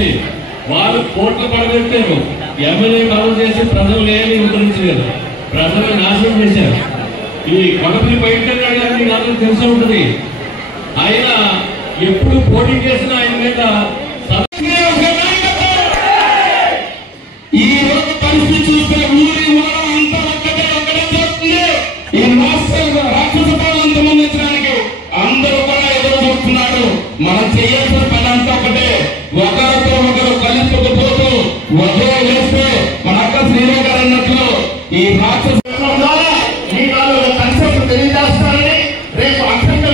చేసి వాళ్ళు కోట్లు పడగొట్టారు. ఎమ్మెల్యే పనులు చేసి ప్రజలు లేని ఉద్ధరించలేదు, ప్రజలు నాశనం చేశారు. ఈ కొడపల్లి బయటకెళ్ళాడు కానీ మీకు అందరూ తెలిసి ఉంటుంది. ఆయన ఎప్పుడు పోటీ చేసినా ఆయన మీద ఈ రోజు పరిస్థితి చూస్తే ఊరి ఊరం అంతా ఒక్కటే చూస్తుంది. ఈ రాక్షస పాలన అంతమందించడానికి అందరూ కూడా ఎదురు చూస్తున్నాడు. మనం చేయాల్సిన పని అంతా ఒకటే, ఒకరితో ఒకరు కలిసిపోతూ ఒకే వేస్తే మన అక్క శ్రీరామ్ గారు అన్నట్లు ఈ రాక్షస కన్సెప్ట్ తెలియజేస్తారని రేపు అక్షంగా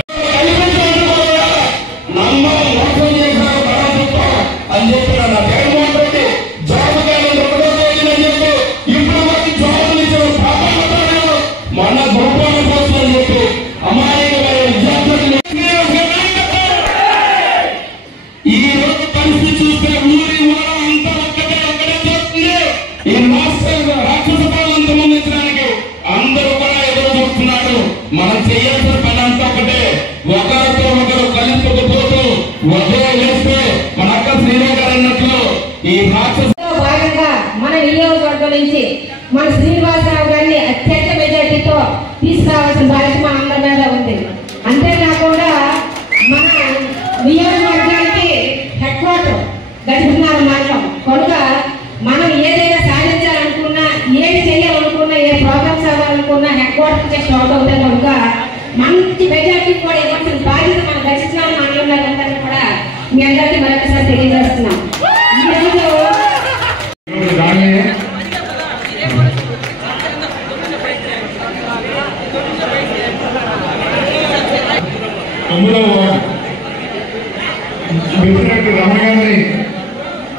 నమ్మకం మోసం చేశారు ప్రభుత్వం అని చెప్పిన జగన్మోహన్ రెడ్డి జాబ్ క్యాలెండర్ ఒకటో తేదీన చెప్పి ఇప్పుడు వరకు జాబులు ఇచ్చిన పాపాలు మన గొప్పల కోసం అని చెప్పి అమాయకమైన విద్యార్థులు ఈ రోజు పరిస్థితి చూస్తే ఊరి ఊరం అంతా ఒక్కటే చూస్తుంది. ఈ రాక్షస పాలన అంతమందించడానికి అందరూ కూడా ఎదురు చూస్తున్నాడు. మనం చేయాల్సిన పని అంతా ఒకటే, ఒకరితో ఒకరు కలిసిపోతూ ఒకే వేస్తే మన అక్క శ్రీరామ్ గారు అన్నట్లు ఈ రాక్షస భాగంగా మన నియోజకవర్గం నుంచి మన శ్రీనివాసరావు గారిని అత్యంత మెజార్టీతో తీసుకురావాల్సిన బాధ్యత మన అందరి మీద ఉంది. అంతేకాకుండా మన నియోజకవర్గానికి హెడ్ క్వార్టర్ గడిపినారు మండలం కనుక మనం ఏదైనా సాధించాలనుకున్నా, ఏది చేయాలనుకున్నా, ఏ ప్రోగ్రామ్స్ అవ్వాలనుకున్నా హెడ్ క్వార్టర్ స్టార్ట్ అవుతాయి. కనుక మంచి మెజార్టీ కూడా ఇవ్వాల్సిన బాధ్యత మన గడిచిన మండలంలో అందరినీ కూడా మీ అందరికీ మరొకసారి తెలియజేస్తున్నాం. ఈరోజు 9వ వార్డు ప్రెసిడెంట్ రమణ గారిని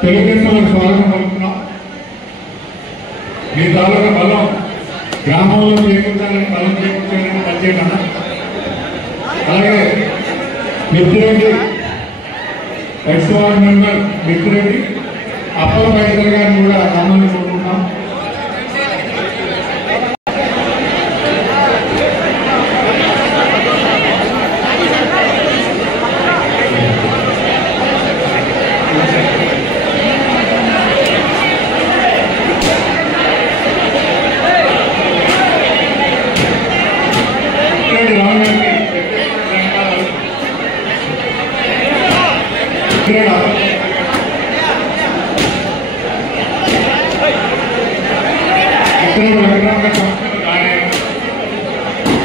తెలుగుదేశంలో స్వాగతం పలుకుతున్నాం. మీ తాలూకా బలం గ్రామంలో చేకూర్చాలని, బలం చేకూర్చాలని పనిచేయడం. అలాగే మిత్రురెడ్డి ఎక్స్ వార్డు మెంబర్ మిత్రురెడ్డి అప్పల బయటల గారిని కూడా గ్రామాన్ని కోరుకుంటున్నాం.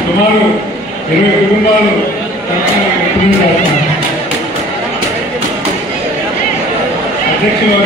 సుమారు 20 కుటుంబాలు అధ్యక్షులు